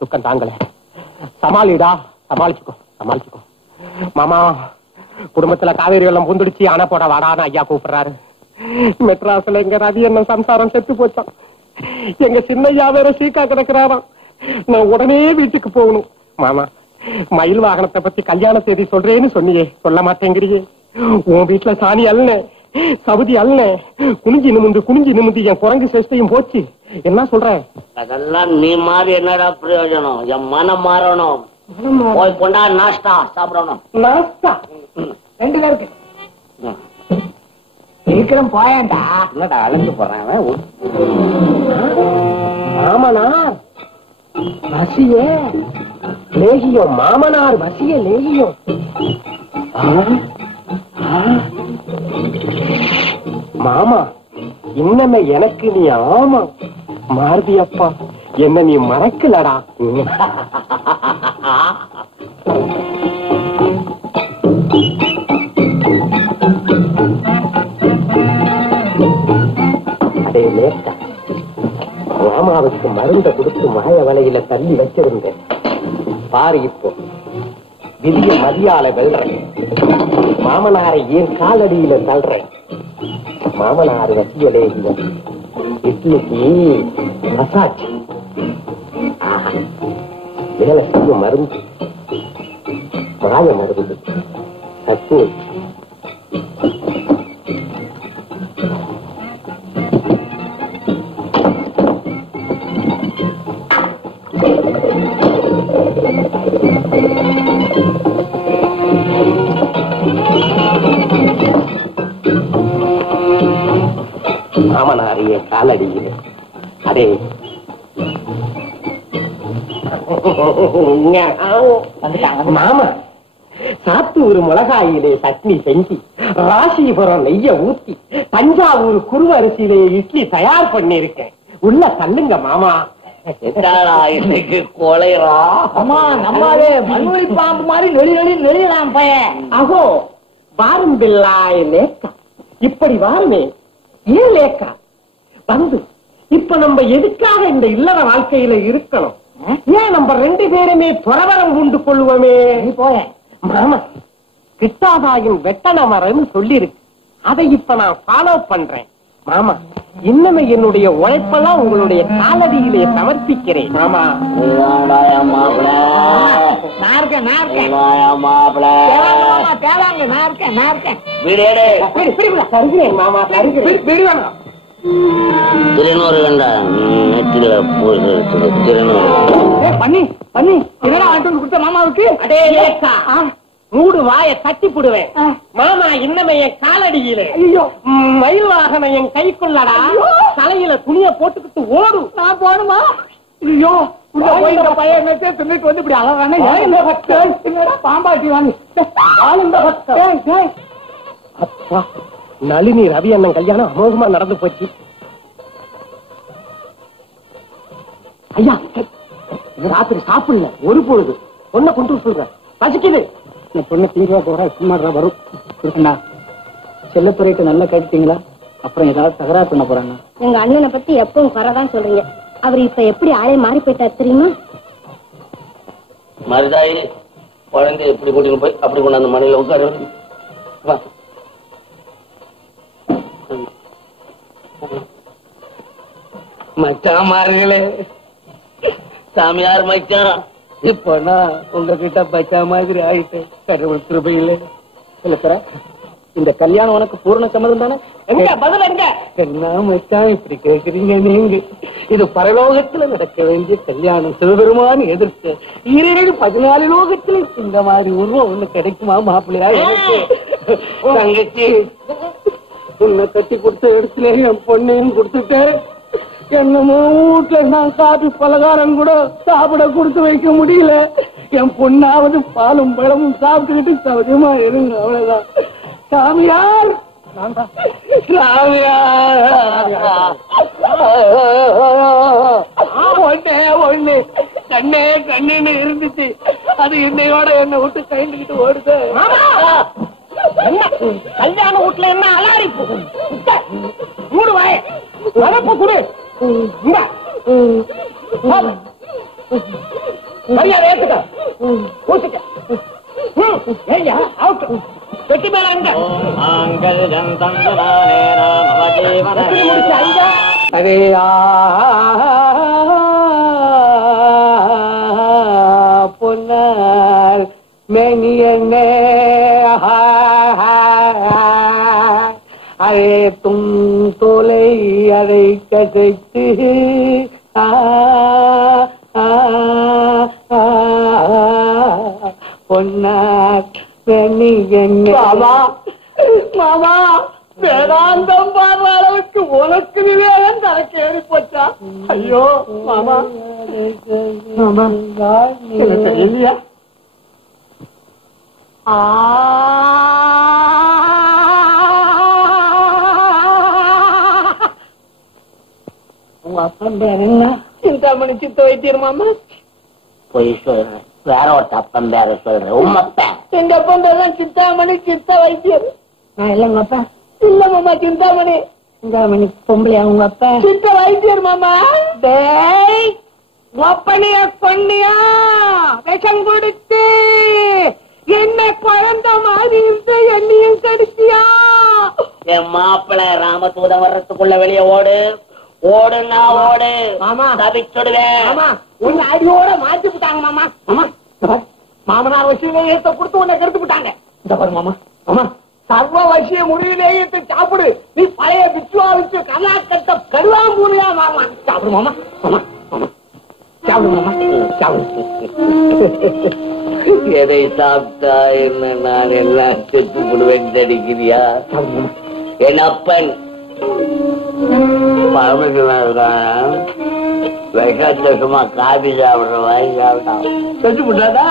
துக்கம் தாங்கல. சமாளிடா, சமாளிச்சுக்கோ மாமா. குடும்பத்துல காவேரி வெள்ளம் புந்துடிச்சு அணை போட வாடான்னு ஐயா கூப்பிடுறாரு. மெட்ராஸ்ல எங்க ரவி என்ன சம்சாரம் செத்து போச்சான். எங்க சின்னையா வேற சீக்கா கிடக்குறாராம். நான் உடனே வீட்டுக்கு போகணும். மாமா மயில் வாகனத்தை பத்தி கல்யாண தேதி சொல்றேன்னு சொன்னியே, சொல்ல மாட்டேங்கிறியே. உன் வீட்டுல சாணி அல்ல சவுதி அல்ல குனிஞ்சி நிமிந்து என் குரங்கு சேஷ்டையும் போச்சு. என்ன சொல்ற? அதெல்லாம் நீ மாறி என்னடா பிரயோஜனம்? என் மனம் மாறணும். போய் கொண்டா நாஸ்டா சாப்பிடணும். நாஸ்தா 2 பேருக்கு சீக்கிரம் போயாண்டா. என்னடா அழைச்சு போறேன். மாமனார் வசிய லேகியம். மாமனார் வசிய லேகியம். மாமா இன்னமே எனக்கு நீ ஆமா மாருதி அப்பா. என்ன நீ மறக்கலடா. அதே லேட்டா ராமாவுக்கு மருந்த கொடுத்து மாய வலையில தள்ளி வச்சிருந்தேன். பாரு இப்போ விதிய மதியால வெல்றேன். மாமனாரை ஏன் காலடியில தள்ளுறேன். மாமனார் வசியலே இட்லிக்கு மசாஜ். வேலை செய்ய மருந்து மாய மருந்து சத்து. மாமனாரிய காலடியிலே அதே மாமா சாத்தூர் மிளகாயிலே சட்னி செஞ்சு ராசிபுரம் நெய்ய ஊத்தி தஞ்சாவூர் குருவ அரிசியிலே இட்லி தயார் பண்ணிருக்கேன் உள்ள தள்ளுங்க மாமா. இன்னைக்கு கொலைரா அம்மா நம்மாவே மண்வெளி பாம்பு மாதிரி நெளியலாம் பையன். அகோ வாரும் பில்லாய் லேக்கா இப்படி வாருமே ஏன் லேக்கா வந்து இப்ப நம்ம எதுக்காக இந்த இல்லற வாழ்க்கையில இருக்கணும்? ஏன் நம்ம 2 பேருமே துறவரம் உண்டு கொள்வோமே. போய மாமா கிட்டாதாயும் வெட்டன மரம்னு சொல்லி இருக்கு. அதை இப்ப நான் ஃபாலோ பண்றேன் மாமா. இன்னுமே என்னுடைய உழைப்பெல்லாம் உங்களுடைய காலடியிலே சமர்ப்பிக்கிறேன் மாமா. மாப்பிள நான் இருக்கேன் மாப்பிள தேவாங்க நான் இருக்கேன் வீடேடு தருகிறேன் மாமா தருகிறேன். திருநூறு வேண்டாம் நெற்றில திருநூறு பண்ணி என்னடா வாங்கிட்டு வந்து கொடுத்த மாமாவுக்கு. அடே லேக்கா மூடு வாய தட்டி போடுவேன் மாமா. இன்னமே என் காலடியிலே மயில் வாகனம் என் கைக்குள்ளடா. தலையில துணிய போட்டுக்கிட்டு ஓடும். நான் போடுமா? ஐயோ பையன் தின்னுட்டு வந்து இப்படி அழகான பாம்பாட்டி வாங்கி அப்பா நளினி ரவி அண்ணன் கல்யாணம் அமோகமா நடந்து போச்சு. ஐயா ராத்திரி சாப்பிடல ஒரு பொழுது பொண்ணை கொண்டு சொல்ற பசிக்குது. இந்த பொண்ணை தீர்வா போறா சும்மாடுறா வரும் இருக்கா. செல்லத்துறைக்கு நல்லா கேட்டீங்களா? அப்புறம் ஏதாவது தகராறு பண்ண போறாங்க. உங்க அண்ணனை பத்தி எப்பவும் குறைதான் சொல்றீங்க. அவர் இப்ப எப்படி ஆளே மாறி போயிட்டார் தெரியுமா? மருதாயி குழந்தை எப்படி கூட்டிட்டு போய் அப்படி கொண்டாந்து மனையில உட்காரு. மச்சாமார்களே சாமியார் மச்சான் இப்ப நான் உங்ககிட்ட பச்சா மாதிரி ஆயிட்டேன். கடவுள் கிருபையில இல்ல இந்த கல்யாணம் உனக்கு பூர்ண சம்மதம் தானே? எங்க பதில் எங்க? என்ன மச்சான் இப்படி கேக்குறீங்க நீங்க? இது பரலோகத்துல நடக்க வேண்டிய கல்யாணம். சிவபெருமான் எதிர்த்து 14 லோகத்துல இந்த மாதிரி உருவம் ஒண்ணு கிடைக்குமா மாப்பிள்ளையா? எனக்கு தங்கச்சி உன்னை கட்டி கொடுத்த இடத்துல என் பொண்ணையும் கொடுத்துட்டேன். என்னமோ வீட்டுல நான் காபி பலகாரம் கூட சாப்பிட கொடுத்து வைக்க முடியல. என் பொண்ணாவது பாலும் பழமும் சாப்பிட்டுக்கிட்டு சௌரியமா இருங்க. அவ்வளவுதான். சாமியார் ஒண்ணு கண்ணே கண்ணின்னு இருந்துச்சு. அது என்னையோட என்ன விட்டு கைண்டுகிட்டு ஓடுது. கல்யாண வீட்டுல என்ன அலாரி மூடு வாய வரப்ப குடு. மரியாதை ஏத்துக்க பூசிக்க. வெட்டி மேல அதே பொன்னார் மேனி என்ன அதே தும் தோலை அதை கதைத்து பொன்னார் மேனி என்ன. மாமா வேதாந்தம் பாடுற அளவுக்கு உனக்கு விவேகம் தனக்கு ஏறி போச்சா? ஐயோ மாமா மாமா இல்லையா? உங்க அப்பன் பேர் என்ன? சிந்தாமணி சித்த வைத்தியர் மாமா. போய் சொல்றேன். வேற ஒரு அப்பன் பேர சொல்றேன். உம்மப்பன் எங்க அப்பன் பேர் தான் சிந்தாமணி சித்த வைத்தியர். நான் இல்ல உங்க அப்பா இல்ல மாமா. சிந்தாமணி சிந்தாமணி பொம்பளையா உங்க அப்பா? சித்த வைத்தியர் மாமா. டேய் ஒப்பனைய கொன்னியா விஷம் கொடுத்து என்ன குழந்த மாதிரி இருந்து என்னையும் கடிச்சியா? என் மாப்பிள்ள ராமதூதம் வர்றதுக்குள்ள வெளியே ஓடு ஓடுனா ஓடு மாமா. தவிச்சுடுவேன். மாமா உன்னை அடியோட மாத்தி விட்டாங்க மாமா. மாமா மாமனார் வசியிலேயே கொடுத்து உன்னை கெடுத்து விட்டாங்க. இந்த பாரு மாமா. மாமா சர்வ வசிய முடிவிலேயே சாப்பிடு. நீ பழைய விச்சுவாவுக்கு கலாக்கட்ட கருவாம்பூரியா மாமா சாப்பிடு மாமா. மாமா மாமா சாப்பிடுமா சாப்பிடு. எதை சாப்பிட்டா என்ன நான் எல்லாம் செத்து போடுவேன் அடிக்கிறியா? என் அப்பன் பரமசிவன் விஷத்தை சும்மா காபி சாப்பிடுற வாங்கி சாப்பிட்டான், செத்து போட்டாடா.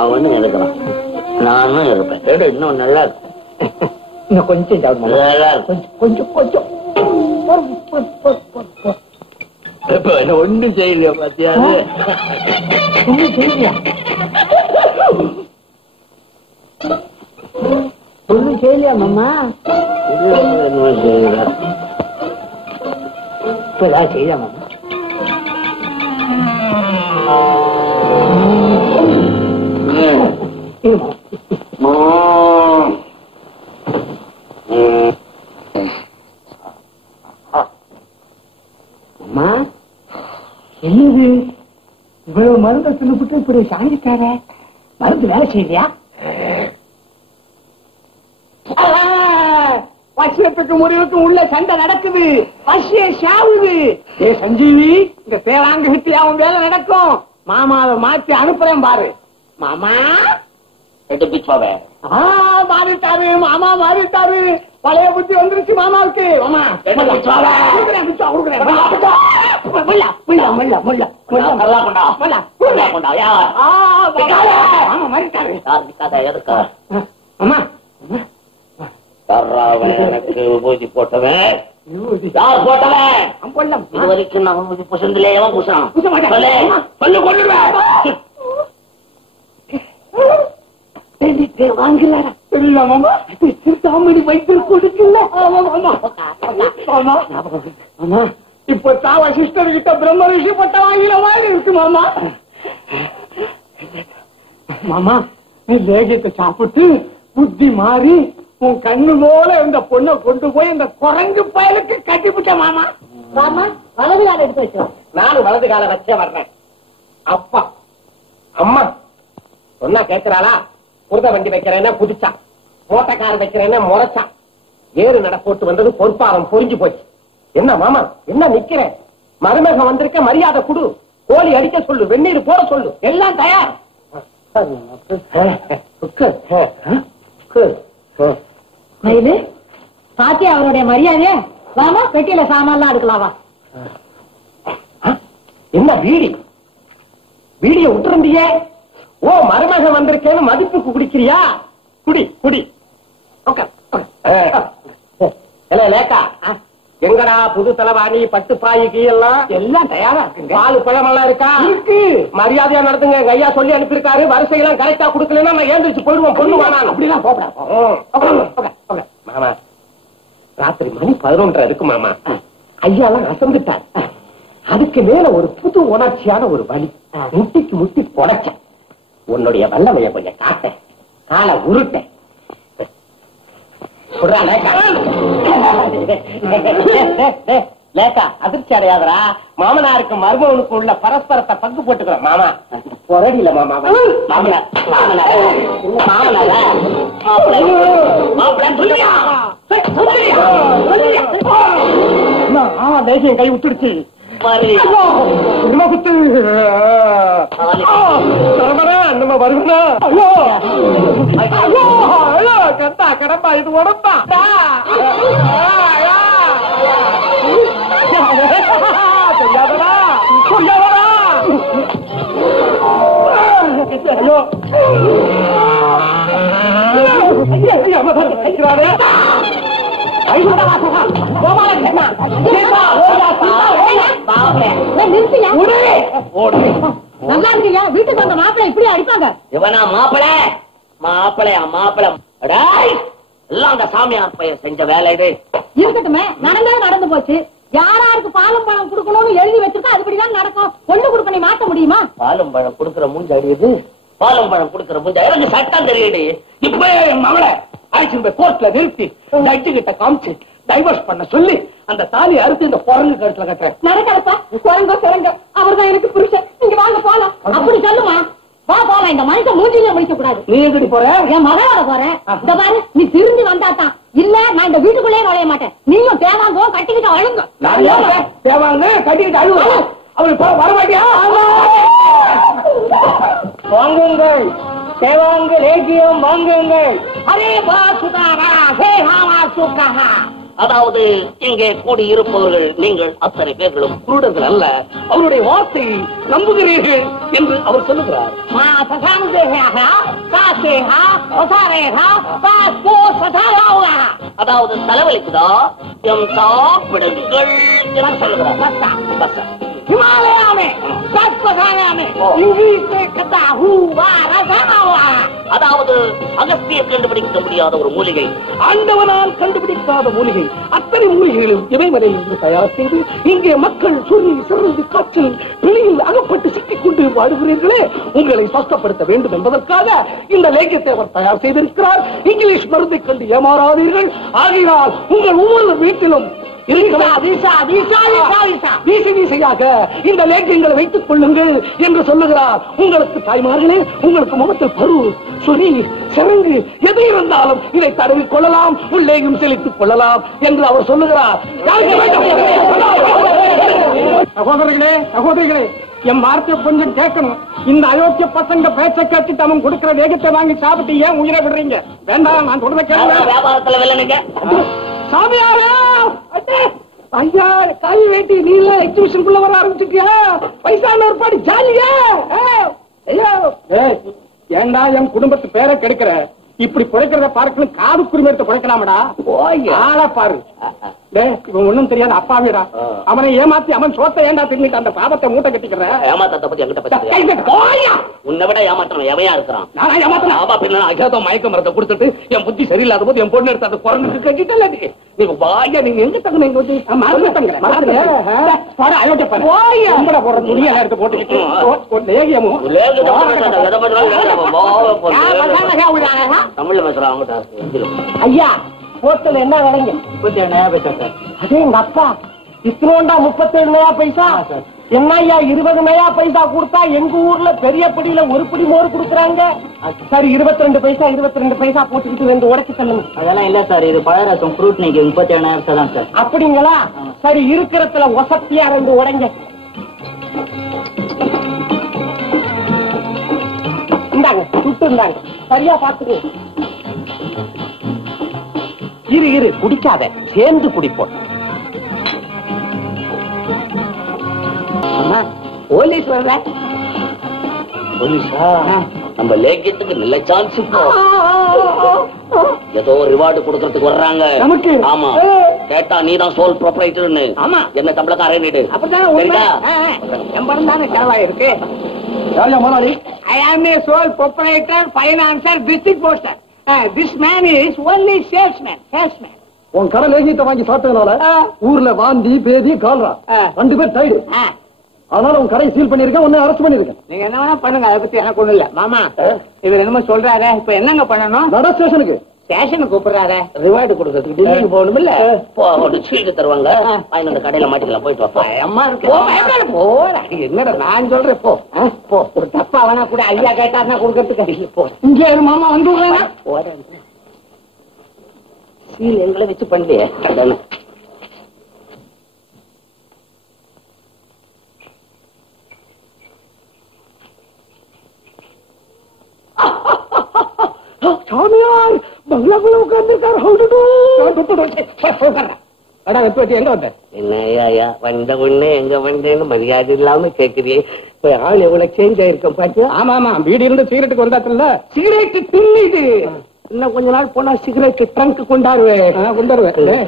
அவனும் இருக்கிறான், நானும் இருப்பேன். இன்னும் நல்லா இருக்கும். இன்னும் கொஞ்சம் சாப்பிடுமா? நல்லா இருக்கும். கொஞ்சம் கொஞ்சம் இப்ப என்ன ஒண்ணும் செய்யலையா? பாத்தியா ஒண்ணும் செய்யலையா? ஒண்ணும் செய்யலையா மாமா? செய்யல. இப்ப ஏதாவது செய்யலையா மாமா? அம்மா என்னது இவ்வளவு மருந்தை தின்னுபிட்டு இப்படி சாங்கிட்டார? மருந்து வேலை செய்யலையா? பசியத்துக்கு முறிவுக்கு உள்ள சண்டை நடக்குது, பசிய சாவுது. ஏ சஞ்சீவி, இங்க தேவாங்க ஹிட்டி அவன் வேலை நடக்கும். மாமாவை மாத்தி அனுப்புறேன் பாரு. மாமா எடுப்பிச்சோவே மாறிட்டாரு, மாமா மாறிட்டாரு. பழைய புத்தி வந்துருச்சு மாமாவுக்கு. மாமா எனக்கு விபூதி போட்டவன் யார் போட்டவன்? இது வரைக்கும் நான் விபூதி புசந்திலே எவன் புசான்? பல்லு கொள்ளுவேன். வாங்கலடா தெரியல மாமா. தாமணி வைத்து கொடுக்கல. மாமா இப்ப தாவ சிஸ்டர் கிட்ட பிரம்ம ரிஷி பட்ட வாங்கின மாதிரி இருக்கு மாமா. மாமா நீ லேகியத்தை சாப்பிட்டு புத்தி மாறி உன் கண்ணு போல இந்த பொண்ணை கொண்டு போய் இந்த குரங்கு பயலுக்கு கட்டிவிட்ட மாமா. மாமா வலது கால எடுத்து வச்சோம். நானும் வலது கால வச்சே வர்றேன். அப்பா அம்மா சொன்னா கேட்கிறாளா? புரத வண்டி வைக்கிறேன்னா குதிச்சான், மோட்டக்கார் வைக்கிறேன்னா முறைச்சான். ஏறு நட போட்டு வந்தது பொறுப்பாரம் பொறிஞ்சு போச்சு. என்ன மாமா என்ன நிக்கிறேன்? மருமகன் வந்திருக்க, மரியாதை குடு. கோழி அடிக்க சொல்லு, வெந்நீர் போட சொல்லு, எல்லாம் தயார். மயிலு பாத்தி அவருடைய மரியாதைய. வாமா பெட்டியில சாமான்லாம் எடுக்கலாவா? என்ன வீடிய விட்டுருந்தியே? ஓ மருமகன் வந்திருக்கேன்னு மதிப்புக்கு குடிக்கிறியா? குடி குடி. லேக்கா எங்கடா புது தலைவாணி பட்டு பாய்க்கு எல்லாம் தயாரா இருக்குங்க. பாலு பழமெல்லாம் இருக்கா? இருக்கு. மரியாதையா நடத்துங்க. ஐயா சொல்லி அனுப்பியிருக்காரு. வரிசையெல்லாம் கரெக்டா கொடுக்கலன்னா நான் ஏந்திரிச்சு போயிடுவோம். பொண்ணு வேணாம். அப்படிலாம் போகலாம். மாமா ராத்திரி மணி 11:30 இருக்கு மாமா. ஐயாலாம் அசந்துட்டார். அதுக்கு மேல ஒரு புது உணர்ச்சியான ஒரு வழி. முட்டிக்கு முட்டி பொடைச்ச உன்னுடைய வல்லமைய கொஞ்சம் காட்ட, காலை உருட்ட. லேக்கா அதிர்ச்சி அடையாதரா. மாமனாருக்கு மருமகனுக்கு உள்ள பரஸ்பரத்தை பங்கு போட்டுக்கிறோம். மாமா பொறடியில மாமா மாமனார் தேசியம் கை விட்டுடுச்சு. நம்ம வருவனா? கண்டா கடம்பா இது உடம்பா? தெரியாதடா தெரியாதடா. நல்லா இருக்கியா? வீட்டுக்கு வந்த மாப்பிள்ளை இப்படி அடிப்பாங்க? இவனா மாப்பிள்ளையா? எல்லாம் அந்த சாமியார் பையன் செஞ்ச வேலை. இருக்கட்டுமே, நடந்து போச்சு. யாராருக்கு பாலும் பழம் கொடுக்கணும்னு எழுதி வச்சிருக்கா அதுபடிதான் நடக்கும். பொண்ணு கொடுக்க நீ மாத்த முடியுமா? பாலும் பழம் கொடுக்கிற மூஞ்ச அடியுது. பாலும் பழம் கொடுக்கிற மூஞ்ச எனக்கு சட்டம் தெரியுது. இப்ப மகளை அழைச்சு கோர்ட்ல நிறுத்தி ஜட்ஜு கிட்ட காமிச்சு டைவர்ஸ் பண்ண சொல்லி அந்த தாலி அறுத்து இந்த குரங்கு கழுத்துல கட்டுறேன். நடக்கிறப்ப குரங்க குரங்க அவர்தான் எனக்கு புருஷன். நீங்க வாங்க போலாம். அப்படி சொல்லுமா? வா போலாம். இந்த மனுஷன் மூஞ்சிலே முடிக்க கூடாது. நீ எங்கடி போற? என் மகளோட போறேன். இந்த பாரு நீ திரும்பி வந்தாதான். இல்ல நான் இந்த வீட்டுக்குள்ளே நுழைய மாட்டேன். நீயும் தேவாங்கோ கட்டிக்கிட்டு அழுங்க. தேவாங்க கட்டிக்கிட்டு அழுவ. அவனுக்கு வர மாட்டியா? வாங்குங்கள் தேவாங்க லேகியம் வாங்குங்கள். அரே வாசுதாரா ஹே ஹாமா சுகஹா. அதாவது இங்கே கூடியிருப்பவர்கள் நீங்கள் அத்தனை பேர்களும் குருடர்கள் அல்ல, அவருடைய வார்த்தை நம்புகிறீர்கள் என்று அவர் சொல்லுகிறார். மா சசாந்தேஹா காசேஹா வசாரேஹா காஸ்போ சதாராவா. அதாவது தலைவலிக்குதா எம் சாப்பிடுங்கள் என்று சொல்லுகிறார். பஸ்ஸா हिमालय में सत्पखाने में इंग्लिश में कथा हुआ रसावा. அதாவது அகஸ்தியர் கண்டுபிடிக்க முடியாத ஒரு மூலிகை, ஆண்டவனால் கண்டுபிடிக்காத மூலிகை. அத்தனை மூலிகைகளும் இமயமலையில் தயார் செய்து இங்கே மக்கள் சுருங்கி சிறந்து காற்றில் வெளியில் அகப்பட்டு சிக்கிக் கொண்டு வாடுகிறீர்களே, உங்களை சுத்தப்படுத்த வேண்டும் என்பதற்காக இந்த லேகியத்தை அவர் தயார் செய்திருக்கிறார். இங்கிலீஷ் மருந்தை கண்டு ஏமாறாதீர்கள். ஆகினால் உங்கள் ஒவ்வொரு வீட்டிலும் வீசையாக இந்த லேக்கியங்களை வைத்துக் கொள்ளுங்கள் என்று சொல்லுகிறார். உங்களுக்கு தாய்மார்களே, உங்களுக்கு முகத்தில் பரு சொறி சிறங்கு எது இருந்தாலும் இதை தடவிக் கொள்ளலாம், உள்ளேயும் செலுத்திக் கொள்ளலாம் என்று அவர் சொல்லுகிறார். சகோதரர்களே சகோதரிகளே, என் வார்த்தை கொஞ்சம் கேட்கணும். இந்த அயோக்கிய பசங்க பேச்சை கேட்டுட்டு அவன் கொடுக்கிற வேகத்தை வாங்கி சாப்பிட்டு ஏன் உயிரை விடுறீங்க? வேண்டாம், நான் சொல்றத கேட்க. வியாபாரத்துல வெள்ளனுங்க சாமியாரே, ஐயா காய் வேட்டி நீ எல்லாம் எக்ஸிபிஷனுக்குள்ள வர ஆரம்பிச்சுட்டியா? பைசா ஏற்பாடு ஜாலியா? ஏண்டா என் குடும்பத்து பேரை கெடுக்கிற? இப்படி குறைக்கிறத பார்க்கணும், காது குருமேரத்தை குறைக்கலாமடா. ஆளா பாரு, இவன் ஒண்ணும் தெரியாத அப்பாவிடா. அவனை ஏமாத்தி அவன் சோத்தை ஏண்டா தின்னுட்டு அந்த பாவத்தை மூட்டை கட்டிக்கிற? ஏமாத்தத்தை பத்தி என்கிட்ட உன்னை விட ஏமாத்தம் எவையா இருக்கிறான்? நானா ஏமாத்தனா? ஆமா, பின்ன அஜாத மயக்க மரத்தை கொடுத்துட்டு என் புத்தி சரியில்லாத போது என் பொண்ணு எடுத்து அந்த குரங்குக்கு கட்டிட்டல. நீங்க வாயா, நீங்க எங்க தங்க போற துணியெல்லாம் எடுத்து போட்டுக்கிட்டு லேகியமும் தமிழ்ல பேசுறாங்க. ஐயா ஹோட்டல் என்ன விலைங்க? 37 நயா பைசா சார். அதே எங்க அப்பா இத்தனோண்டா 37 நயா பைசா. என்ன ஐயா 20 நயா பைசா கொடுத்தா எங்க ஊர்ல பெரிய படியில ஒரு படி மோர் கொடுக்குறாங்க. சரி 22 பைசா 22 பைசா போட்டுக்கிட்டு 2 உடைச்சு தள்ளுங்க. அதெல்லாம் இல்ல சார், இது பழரசம் ஃப்ரூட் நீங்க 37 நயா பைசா தான் சார். அப்படிங்களா? சரி இருக்கிறதுல வசத்தியா 2 உடைங்க. இந்தாங்க சுட்டு இருந்தாங்க, சரியா பாத்துக்கு. இரு குடிக்காத, சேர்ந்து குடிப்போம். போலீஸ் வரல. போலீஸா? நம்ம லேக்கியத்துக்கு நல்ல சான்ஸ். இப்போ ஏதோ ரிவார்டு கொடுக்கறதுக்கு வர்றாங்க நமக்கு. ஆமா, கேட்டா நீதான் சோல் ப்ரொப்ரைட்டர்னு. ஆமா, என்ன தம்பளக்காரன் அப்படிதான் எம்பரம் தானே செலவாய் இருக்கு. I am a sole proprietor, financer, district poster. This man is only salesman. உன் கடை லேகியத்தை வாங்கி சாப்பிட்டதுனால ஊர்ல வாந்தி பேதி கால்ரா 2 பேர் டைடு. அதனால உன் கடை சீல் பண்ணிருக்கேன், உன்னை அரெஸ்ட் பண்ணிருக்கேன். நீங்க என்ன வேணா பண்ணுங்க, அதை பத்தி எனக்கு ஒண்ணும் இல்ல. மாமா இவர் என்னமோ சொல்றாரு, இப்ப என்னங்க பண்ணணும்? நட ஸ்டேஷனுக்கு. ஸ்டேஷனுக்கு கூப்பிடுறாரு, ரிவார்டு கொடுக்கறதுக்கு டெல்லிக்கு போகணும் இல்ல? சீட்டு தருவாங்க, அந்த கடையில மாட்டிக்கலாம். போயிட்டு வா. அம்மா இருக்கு போற. என்னடா நான் சொல்றேன், போ போ. ஒரு தப்பா வேணா கூட ஐயா கேட்டாருன்னா கொடுக்கறதுக்கு போ. இங்கே இரு மாமா, வந்து போறேன். சீல் எங்களை வச்சு பண்ணலையே. சாமியார் பங்களாக்குள்ள உட்கார்ந்துருக்காரு. எங்க வந்த? என்னையா வந்த உடனே எங்க வந்தேன்னு மரியாதை இல்லாம கேக்குறியே. ஆள் எவ்வளவு சேஞ்ச் ஆயிருக்கேன் பாத்தியா? ஆமா ஆமா, வீடு இருந்து சிகரெட்டுக்கு வந்தாச்சுல்ல. சிகரெட் தின்னுது. இன்னும் கொஞ்ச நாள் போனா சிகரெட் ட்ரங்க் கொண்டாருவேன்.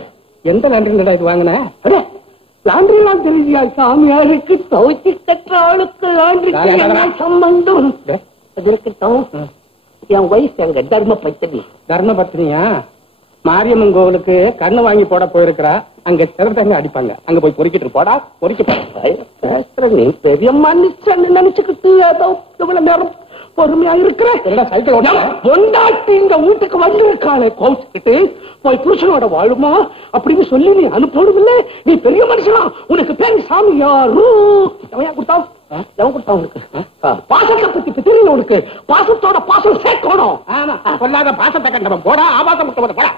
எந்த லாண்டரிடா இது வாங்கின? லாண்டரி எல்லாம் தெரியா? சாமியாருக்கு துவைச்சி கட்டுற ஆளுக்கு லாண்டரி சம்பந்தம். இருக்கட்டும், என் வயசு எங்க தர்ம பத்தினி. தர்ம பத்தினியா? மாரியம்மன் கோவிலுக்கு கண்ணு வாங்கி போட போயிருக்கிறா. அங்க சிறத்தங்க அடிப்பாங்க, அங்க போய் பொறுக்கிட்டு போடா. பொறுக்க நீ பெரிய மனுஷன் நினைச்சுக்கிட்டு ஏதோ இவ்வளவு நேரம் பொறுமையா இருக்கிறேன். பொண்டாட்டி இந்த வீட்டுக்கு வந்திருக்காளே, கோவிச்சுக்கிட்டு போய் புருஷனோட வாழுமா அப்படின்னு சொல்லி நீ அனுப்பணும் இல்ல? நீ பெரிய மனுஷனா? உனக்கு பேர் சாமியாரு. கொடுத்தா பாசத்தை பத்தி தெரியல உனக்கு. பாசத்தோட பாசம் சேர்க்கணும். சொல்லாத பாசத்தை கண்டவன் போடா, ஆபாசம் போடா.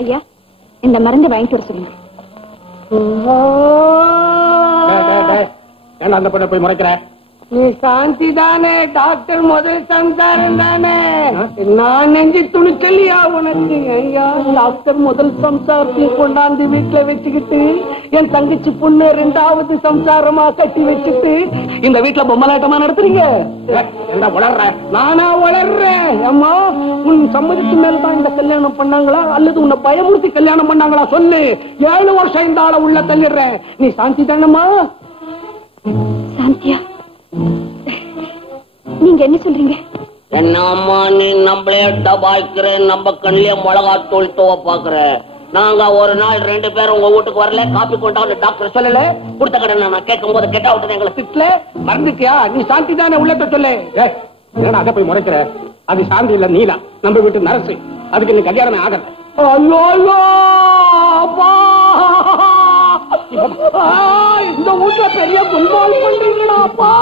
ஐயா இந்த மருந்து வாங்கிட்டு வர சொல்லுங்க. ஏன்னா அந்த பொண்ணை போய் முறைக்கிற? நீ சாந்தி தானே? டாக்டர் முதல் சம்சாரம் தானே? நான் நெஞ்சு துணிச்சலியா உனக்கு? ஐயா, டாக்டர் முதல் சம்சாரத்தையும் கொண்டாந்து வீட்டுல வச்சுக்கிட்டு என் தங்கச்சி பொண்ணு 2வது சம்சாரமா கட்டி வச்சுட்டு இந்த வீட்டுல பொம்மலாட்டமா நடத்துறீங்க. என்ன வளர்ற? நானா வளர்றேன்? அம்மா, உன் சம்மதிக்கு மேல்தான் இந்த கல்யாணம் பண்ணாங்களா அல்லது உன்னை பயமுறுத்தி கல்யாணம் பண்ணாங்களா? சொல்லு. 7 வருஷம் இந்த ஆளை உள்ள தள்ளிடுறேன். நீ சாந்தி தானம்மா? சாந்தியா, நீங்க என்ன சொல்றீங்க? என்னம்மா நீ நம்மளே டபாய்க்கிற, நம்ம கண்ணிலே மிளகாத்தூள் துவ பாக்குற. நாங்க ஒரு நாள் 2 பேரும் உங்க வீட்டுக்கு வரல, காப்பி கொண்டாந்து டாக்டர் சொல்லல. கொடுத்த கடனை நான் கேட்கும் போது கெட்ட விட்டு எங்களை திட்டல. மறந்துட்டியா? நீ சாந்தி தானே? உள்ளத சொல்லு. ஏன்னா அதை போய் முறைக்கிற? அது சாந்தி இல்ல, நீலா, நம்ம வீட்டு நரசு. அதுக்கு இன்னும் கல்யாணமே ஆகல. ஐயோ ஐயோ, அப்பா, இந்த வீட்டுல பெரிய குல்பால் பண்றீங்களாப்பா.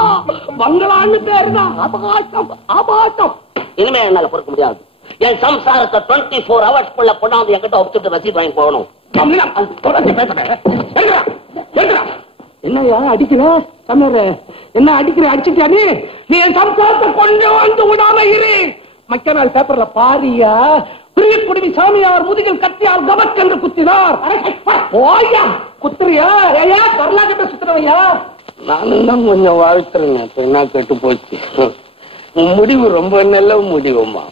பங்களான்னு பேருதான். அபகாட்டம் அபாட்டம். இனிமே என்னால பொறுக்க முடியாது. என் சம்சாரத்தை 24 ஹவர்ஸ்க்குள்ள கொண்டாந்து என்கிட்ட ஒப்பிட்டு ரசீது வாங்கி போகணும். என்னையா அடிக்கிற? சமீர, என்ன அடிக்கிற? அடிச்சுட்டியா நீ? நீ என் சம்சாரத்தை கொண்டு வந்து விடாம இரு. மக்கள் நாள் பேப்பர்ல பாரியா, பிரிய குடிவி சாமியார் முதுகில் கத்தியார் கபக் என்று குத்தினார். ஓய்யா, குத்துறியா? ஏயா கர்நாடக சுத்துறவையா? நானும் தான் கொஞ்சம் வாழ்த்துறேன். என்ன கெட்டு போச்சு. முடிவு ரொம்ப நல்ல முடிவுமா.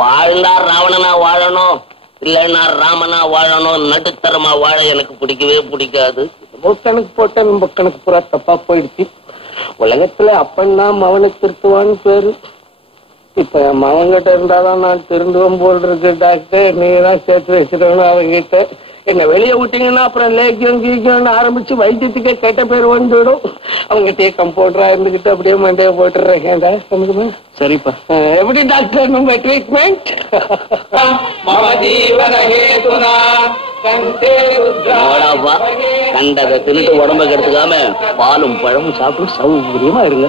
வாழ்ந்தா ராவணனா வாழணும், இல்லைன்னா ராமனா வாழணும். நடுத்தரமா வாழ எனக்கு பிடிக்கவே பிடிக்காது. கணக்கு போட்ட நம்ம கணக்கு பூரா தப்பா போயிடுச்சு. உலகத்துல அப்பன் தான் மவனை திருத்துவான்னு பேரு. இப்ப என் மகன்கிட்ட இருந்தாதான் நான் திருந்துவம் போல் இருக்கு. டாக்டர், நீங்க தான் சேர்த்து வச்சிருக்கணும் அவங்கிட்ட. என்ன வெளியே விட்டீங்கன்னா அப்புறம் லேக்கியம் கீக்கியம் ஆரம்பிச்சு வைத்தியத்துக்கே கெட்ட பேர் வந்துடும். அவங்ககிட்டயே கம்பவுண்டரா இருந்துகிட்டு அப்படியே மண்டைய போட்டுறேன். சரிப்பா. எப்படி டாக்டர் நம்ம ட்ரீட்மெண்ட்? கண்டதை தின்னுட்டு உடம்ப கெடுத்துக்காம பாலும் பழமும் சாப்பிட்டு சௌகரியமா இருங்க.